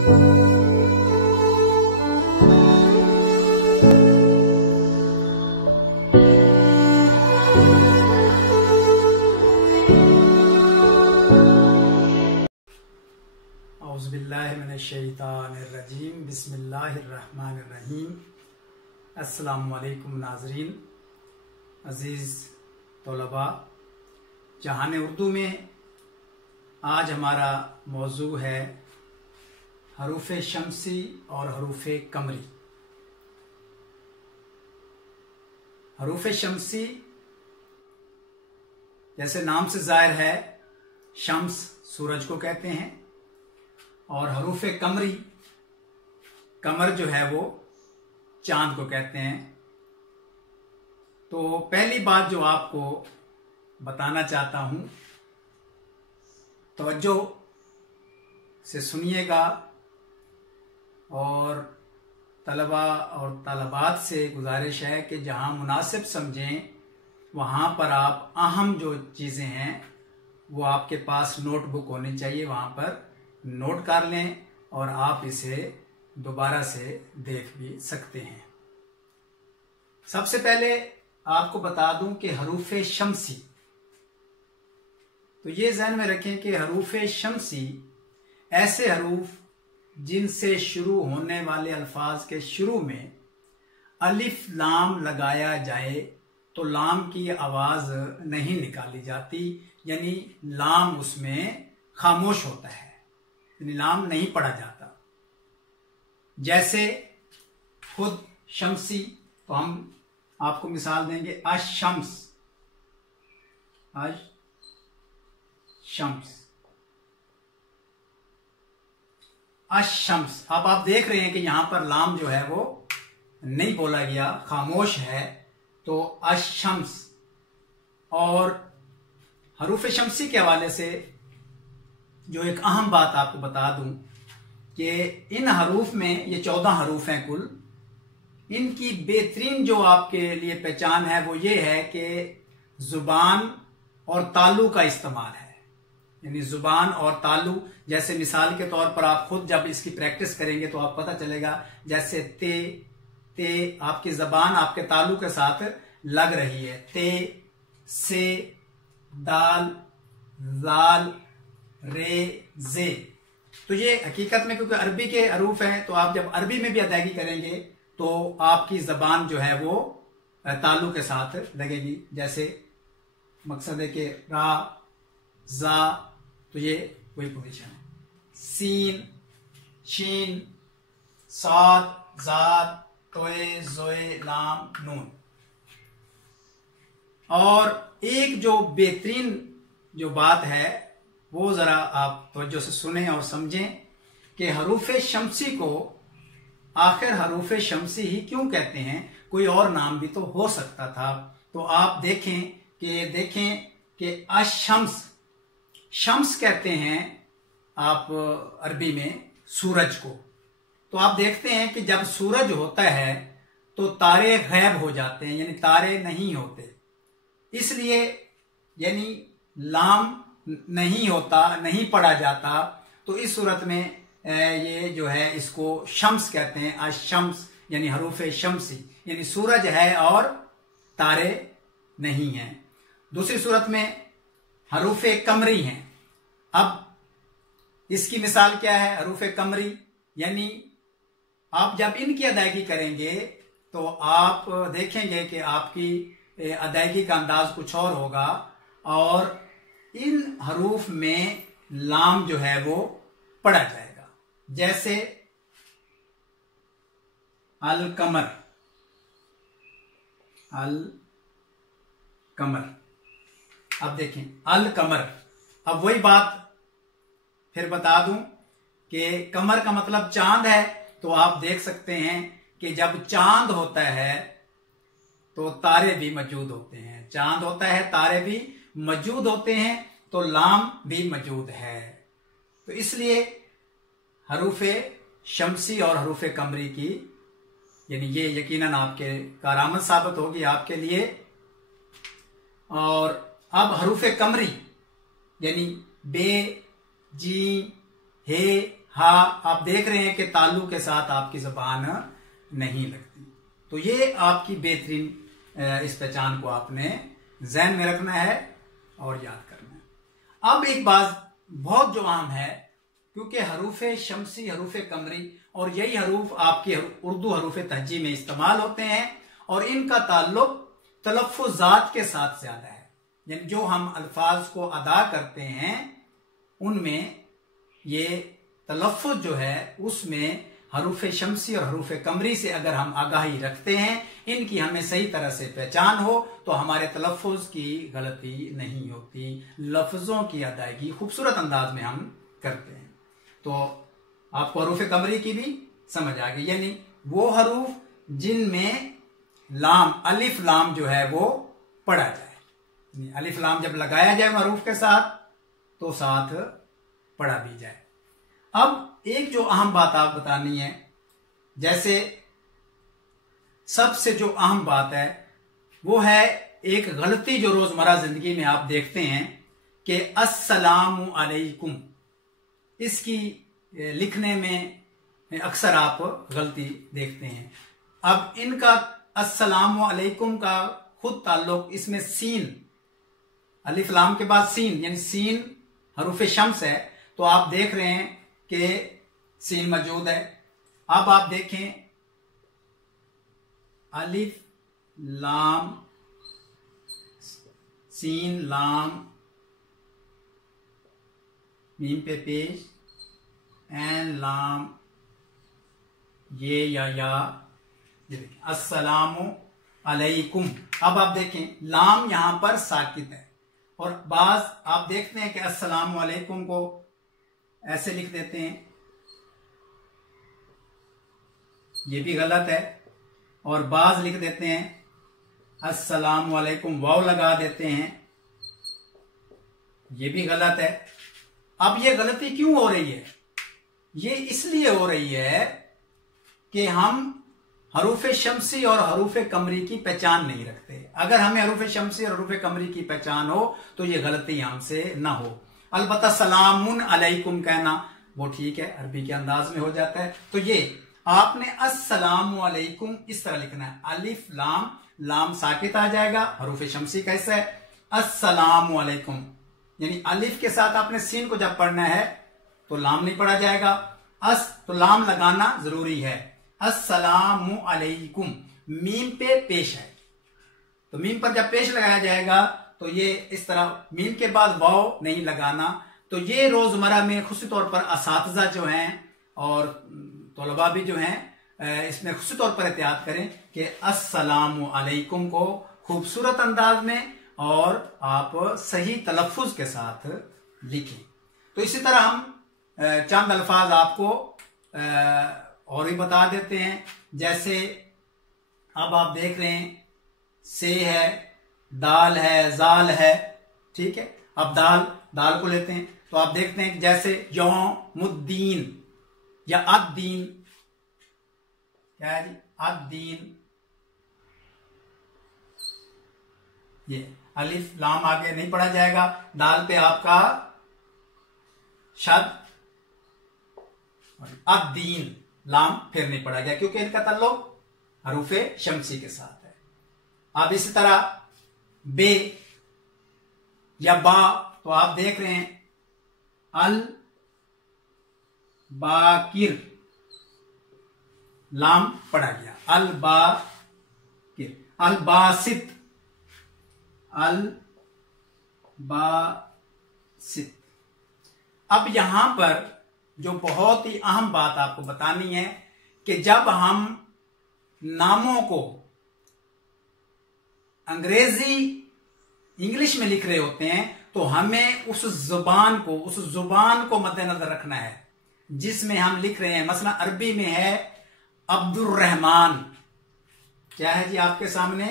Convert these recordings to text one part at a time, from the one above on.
औज़ुबिल्लाहिमिनश्शैतानिर्रजीम बिस्मिल्लाहिर्रहमानिर्रहीम। अस्सलामु अलैकुम नाज़रीन, अज़ीज़ तलबा। जहान उर्दू में आज हमारा मौजू है हरूफ शम्सी और हरूफ कमरी। हरूफ शम्सी जैसे नाम से ज़ाहिर है, शम्स सूरज को कहते हैं, और हरूफ कमरी, कमर जो है वो चांद को कहते हैं। तो पहली बात जो आपको बताना चाहता हूं, तवज्जो से सुनिएगा और तलबा और तलबात से गुजारिश है कि जहां मुनासिब समझें वहां पर आप अहम जो चीजें हैं वो आपके पास नोटबुक होनी चाहिए, वहां पर नोट कर लें और आप इसे दोबारा से देख भी सकते हैं। सबसे पहले आपको बता दूं कि हरूफ शम्सी, तो ये ज़हन में रखें कि हरूफ शम्सी ऐसे हरूफ जिनसे शुरू होने वाले अल्फाज के शुरू में अलिफ लाम लगाया जाए तो लाम की आवाज नहीं निकाली जाती, यानी लाम उसमें खामोश होता है, यानी लाम नहीं पढ़ा जाता। जैसे खुद शम्सी, तो हम आपको मिसाल देंगे अशम्स, अशम्स, अशम्स। अब आप देख रहे हैं कि यहां पर लाम जो है वो नहीं बोला गया, खामोश है, तो अशम्स। और हरूफ शम्सी के हवाले से जो एक अहम बात आपको बता दूं कि इन हरूफ में, ये 14 हरूफ हैं कुल, इनकी बेहतरीन जो आपके लिए पहचान है वो ये है कि जुबान और तालू का इस्तेमाल है। यानी जुबान और तालू, जैसे मिसाल के तौर पर आप खुद जब इसकी प्रैक्टिस करेंगे तो आप पता चलेगा, जैसे ते ते आपकी जबान आपके तालू के साथ लग रही है, ते से, दाल, जाल, रे, जे। तो ये हकीकत में क्योंकि अरबी के हरूफ हैं, तो आप जब अरबी में भी अदायगी करेंगे तो आपकी जबान जो है वो तालु के साथ लगेगी। जैसे मकसद है कि रा, जा, तो ये वही पोजीशन है। सीन, शीन, साद, जाद, तोए, जोए, लाम, नून। और एक जो बेहतरीन जो बात है वो जरा आप तवज्जो से सुने और समझें कि हरूफ शम्सी को आखिर हरूफ शम्सी ही क्यों कहते हैं, कोई और नाम भी तो हो सकता था। तो आप देखें कि अशम्स, शम्स कहते हैं आप अरबी में सूरज को। तो आप देखते हैं कि जब सूरज होता है तो तारे गैब हो जाते हैं, यानी तारे नहीं होते, इसलिए यानी लाम नहीं होता, नहीं पढ़ा जाता। तो इस सूरत में ये जो है इसको शम्स कहते हैं, अशम्स, यानी हरूफ शम्सी, यानी सूरज है और तारे नहीं हैं। दूसरी सूरत में हरूफ कमरी हैं। अब इसकी मिसाल क्या है? हरूफ कमरी यानी आप जब इनकी अदायगी करेंगे तो आप देखेंगे कि आपकी अदायगी का अंदाज कुछ और होगा, और इन हरूफ में लाम जो है वो पढ़ा जाएगा। जैसे अल कमर, अल कमर। अब देखें अल कमर, अब वही बात फिर बता दूं कि कमर का मतलब चांद है। तो आप देख सकते हैं कि जब चांद होता है तो तारे भी मौजूद होते हैं, चांद होता है तारे भी मौजूद होते हैं, तो लाम भी मौजूद है। तो इसलिए हरूफ शम्सी और हरूफ कमरी की, यानी ये यकीनन आपके कारामद साबित होगी आपके लिए। और अब हरूफ कमरी यानी बे, जी, हे, हाँ, आप देख रहे हैं कि ताल्लु के साथ आपकी जबान नहीं लगती। तो ये आपकी बेहतरीन इस पहचान को आपने ज़हन में रखना है और याद करना है। अब एक बात बहुत जो आम है, क्योंकि हरूफ शमसी, हरूफ कमरी और यही हरूफ आपके उर्दू हरूफ तहजी में इस्तेमाल होते हैं और इनका ताल्लुक तलफ़्फ़ुज़ात के साथ ज्यादा है। यानी जो हम अल्फाज को अदा करते हैं उनमें ये तलफ़्फ़ुज़ जो है उसमें हरूफ शमसी और हरूफ कमरी से अगर हम आगाही रखते हैं, इनकी हमें सही तरह से पहचान हो, तो हमारे तलफ़्फ़ुज़ की गलती नहीं होती, लफ्ज़ों की अदायगी खूबसूरत अंदाज में हम करते हैं। तो आपको हरूफ कमरी की भी समझ आ गई, यानी वो हरूफ जिनमें लाम, अलिफ लाम जो है वो पढ़ा जाए। अलिफ लाम जब लगाया जाए हरूफ के साथ तो साथ पढ़ा भी जाए। अब एक जो अहम बात आप बतानी है, जैसे सबसे जो अहम बात है वो है एक गलती जो रोजमर्रा जिंदगी में आप देखते हैं कि अस्सलामु अलैकुम, इसकी लिखने में अक्सर आप गलती देखते हैं। अब इनका अस्सलामु अलैकुम का खुद ताल्लुक इसमें सीन, अलिफ लाम के बाद सीन, यानी सीन हरूफ शम्स है, तो आप देख रहे हैं कि सीन मौजूद है। अब आप देखें अलिफ लाम सीन लाम मीम पे पेश एन लाम ये या अस्सलामु अलैकुम। अब आप देखें लाम यहां पर साकित है और बाज आप देखते हैं कि अस्सलामु अलैकुम को ऐसे लिख देते हैं, ये भी गलत है, और बाज लिख देते हैं अस्सलामु अलैकुम वाव लगा देते हैं, ये भी गलत है। अब ये गलती क्यों हो रही है? ये इसलिए हो रही है कि हम हरूफ शमसी और हरूफ कमरी की पहचान नहीं रखते। अगर हमें हरूफ शमसी और हरूफ कमरी की पहचान हो तो ये गलती हमसे ना हो। अलबत्ता सलामुन अलैकुम कहना वो ठीक है, अरबी के अंदाज में हो जाता है। तो ये आपने अस्सलामु अलैकुम इस तरह लिखना है, अलिफ लाम, लाम साकित आ जाएगा, हरूफ शमसी कैसा है अस्सलामु अलैकुम, यानी अलिफ के साथ आपने सीन को जब पढ़ना है तो लाम नहीं पढ़ा जाएगा, तो लाम लगाना जरूरी है। अस्सलामु अलैकुम मीम पे पेश है, तो मीम पर जब पेश लगाया जाएगा तो ये इस तरह मीम के बाद वाव नहीं लगाना। तो ये रोजमर्रा में खुशी तौर पर असातिज़ा जो हैं और तलबा भी जो हैं इसमें खुशी तौर पर एहतियात करें कि अस्सलामु अलैकुम को खूबसूरत अंदाज में और आप सही तलफ़्फ़ुज़ के साथ लिखें। तो इसी तरह हम चंद अल्फाज आपको और भी बता देते हैं। जैसे अब आप देख रहे हैं से है, दाल है, जाल है, ठीक है। अब दाल को लेते हैं तो आप देखते हैं कि जैसे यौमुद्दीन या अद्दीन, क्या है जी अद्दीन, ये अलिफ लाम आगे नहीं पढ़ा जाएगा, दाल पे आपका शद, अद्दीन लाम फिर नहीं पढ़ा गया क्योंकि इनका ताल्लुक हरूफे शमसी के साथ है। अब इसी तरह बे या बा, तो आप देख रहे हैं अल बाकिर, लाम पढ़ा गया, अल बाकिर, अल बासित, अल बासित। अब यहां पर जो बहुत ही अहम बात आपको बतानी है कि जब हम नामों को अंग्रेजी इंग्लिश में लिख रहे होते हैं तो हमें उस जुबान को मद्देनजर रखना है जिसमें हम लिख रहे हैं। मसला अरबी में है अब्दुर्रहमान, क्या है जी आपके सामने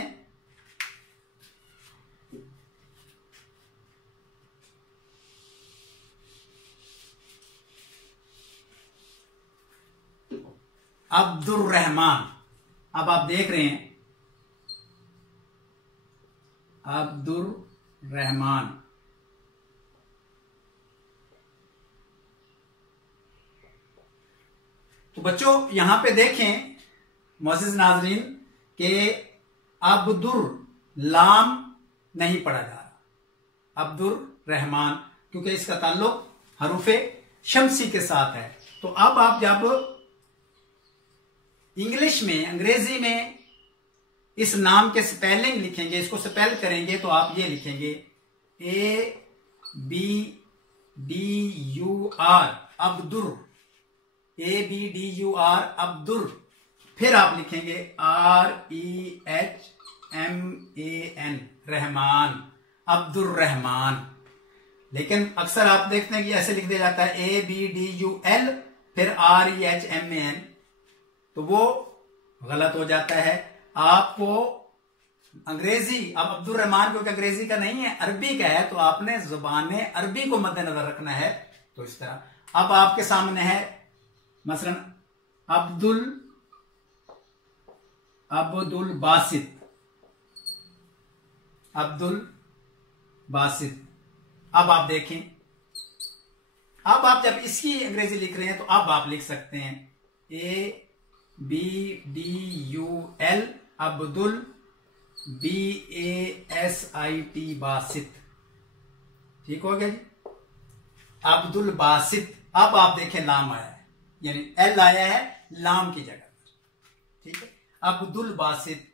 अब्दुर्रहमान। अब आप देख रहे हैं अब्दुर्रहमान, तो बच्चों यहां पे देखें मोअज़्ज़िज़ नाज़रीन के अब्दुर लाम नहीं पढ़ा जा रहा, अब्दुर रहमान, क्योंकि इसका ताल्लुक हरूफे शम्सी के साथ है। तो अब आप जब इंग्लिश में, अंग्रेजी में इस नाम के स्पेलिंग लिखेंगे, इसको स्पेल करेंगे, तो आप ये लिखेंगे ABDUR अब्दुर, ABDUR अब्दुर। फिर आप लिखेंगे REHMAN रहमान, अब्दुर रहमान। लेकिन अक्सर आप देखते हैं कि ऐसे लिख दिया जाता है ABDUL फिर REHMAN, तो वो गलत हो जाता है। आपको अंग्रेजी, अब अब्दुर रहमान क्योंकि अंग्रेजी का नहीं है, अरबी का है, तो आपने जुबान अरबी को मद्देनजर रखना है। तो इस तरह अब आपके सामने है मसलन अब्दुल बासित, अब्दुल बासित। अब आप देखें, अब आप जब इसकी अंग्रेजी लिख रहे हैं तो अब आप लिख सकते हैं ABDUL अब्दुल BASIT बासित। ठीक हो गया जी, अब्दुल बासित। अब आप देखें लाम आया है, यानी एल आया है लाम की जगह। ठीक है, अब्दुल बासित।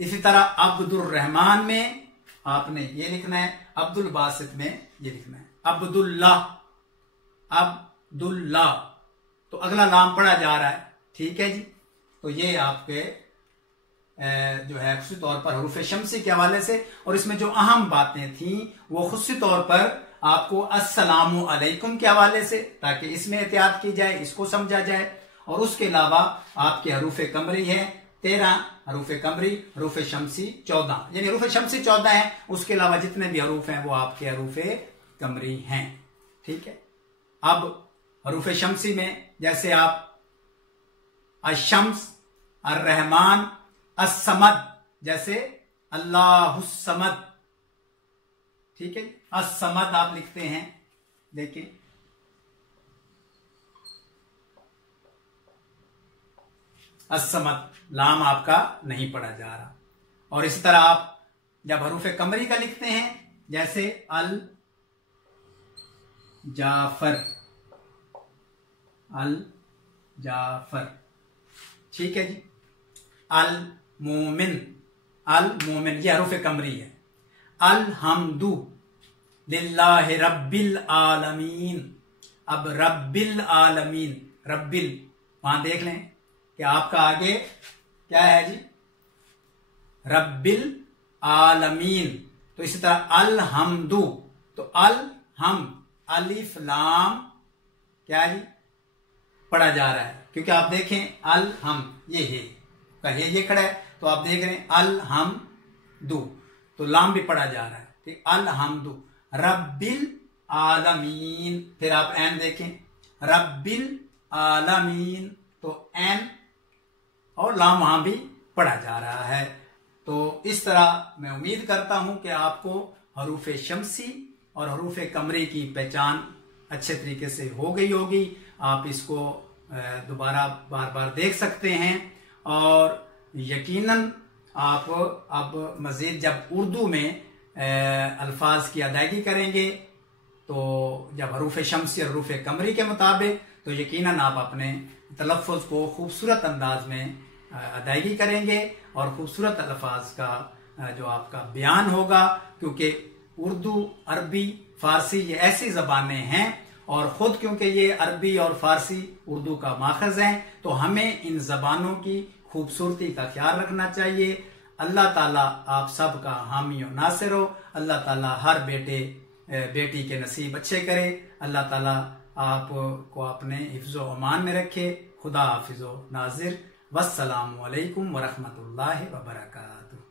इसी तरह अब्दुल रहमान में आपने ये लिखना है, अब्दुल बासित में ये लिखना है अब्दुल्ला, अब्दुल्ला। तो अगला लाम पढ़ा जा रहा है। ठीक है जी, तो ये आपके जो है खुसूसी तौर पर हरूफ शम्सी के हवाले से, और इसमें जो अहम बातें थी वो खुसूसी तौर पर आपको अस्सलामु अलैकुम के हवाले से, ताकि इसमें एहतियात की जाए, इसको समझा जाए। और उसके अलावा आपके हरूफ कमरी है 13, हरूफ कमरी, हरूफ शम्सी 14, यानी हरूफ शम्सी 14 है, उसके अलावा जितने भी हरूफ हैं वो आपके हरूफ कमरी हैं। ठीक है, अब हरूफ शम्सी में जैसे आप अशम्स, अर्रहमान, अस्समद, जैसे अल्लाहुस्समद। ठीक है, अस्समद आप लिखते हैं, देखिए अस्समद, लाम आपका नहीं पढ़ा जा रहा। और इसी तरह आप जब हरूफ कमरी का लिखते हैं, जैसे अल जाफर, अल जाफर। ठीक है जी, अल मोमिन, अल मोमिन, ये हरूफ कमरी है। अल हमदु लिल्लाहि रब्बिल आलमीन। अब रब्बिल आलमीन, रब्बिल, वहां देख लें कि आपका आगे क्या है जी, रब्बिल आलमीन। तो इसी तरह अल हमदु, तो अल हम, अलिफ लाम क्या जी पढ़ा जा रहा है, क्योंकि आप देखें अल हम, ये खड़ा है, तो आप देख रहे हैं अल हम दू, तो लाम भी पढ़ा जा रहा है। ठीक, अल हम दू रब्बिल आलमीन। फिर आप एन देखें, रब्बिल आलमीन, तो एन और लाम वहां भी पढ़ा जा रहा है। तो इस तरह मैं उम्मीद करता हूं कि आपको हरूफ शम्सी और हरूफ कमरी की पहचान अच्छे तरीके से हो गई होगी। आप इसको दोबारा बार बार देख सकते हैं, और यकीनन आप अब मजीद जब उर्दू में अल्फाज की अदायगी करेंगे, तो जब हरूफ शम्सी और हरूफ कमरी के मुताबिक, तो यकीनन आप अपने तलफ़्फ़ुज़ को खूबसूरत अंदाज में अदायगी करेंगे, और खूबसूरत अल्फाज का जो आपका बयान होगा, क्योंकि उर्दू, अरबी, फारसी ये ऐसी ज़बानें हैं, और ख़ुद क्योंकि ये अरबी और फारसी उर्दू का माखज़ हैं, तो हमें इन ज़बानों की खूबसूरती का ख्याल रखना चाहिए। अल्लाह ताला आप सब का हामी और नासिर हो। अल्लाह ताला हर बेटी के नसीब अच्छे करे। अल्लाह ताला आपको अपने हिफ्ज़ो अमान में रखे। खुदा हाफिज़ो नाज़िर। वस्सलामु अलैकुम वरहमतुल्लाहि वबरकातुहू।